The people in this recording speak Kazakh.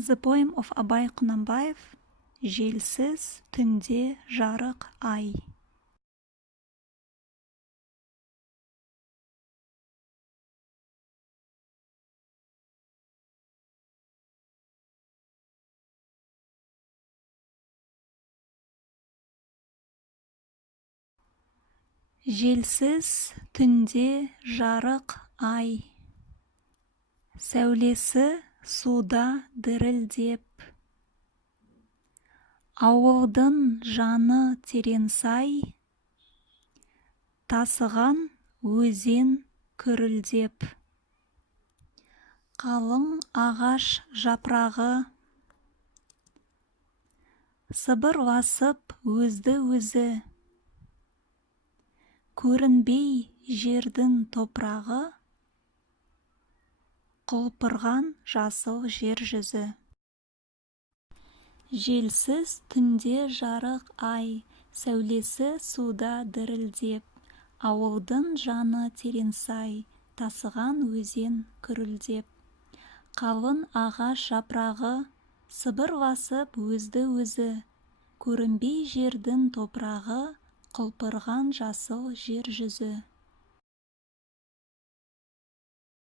The Poem of Абай Құнанбаев. Желсіз түнде жарық ай. Желсіз түнде жарық ай, сәулесі суда дірілдеп, ауылдың жаны теренсай, тасыған өзен күрілдеп. Қалың ағаш жапрағы сыбырласып өзді-өзі, көрінбей жердің топырағы, құлпырған жасыл жер жүзі. Желсіз түнде жарық ай, сәулесі суда дірілдеп, ауылдың жаны теренсай, тасыған өзен күрілдеп. Қалың ағаш жапрағы сыбырласып өзді-өзі, көрінбей жердің топырағы, құлпырған жасыл жер жүзі.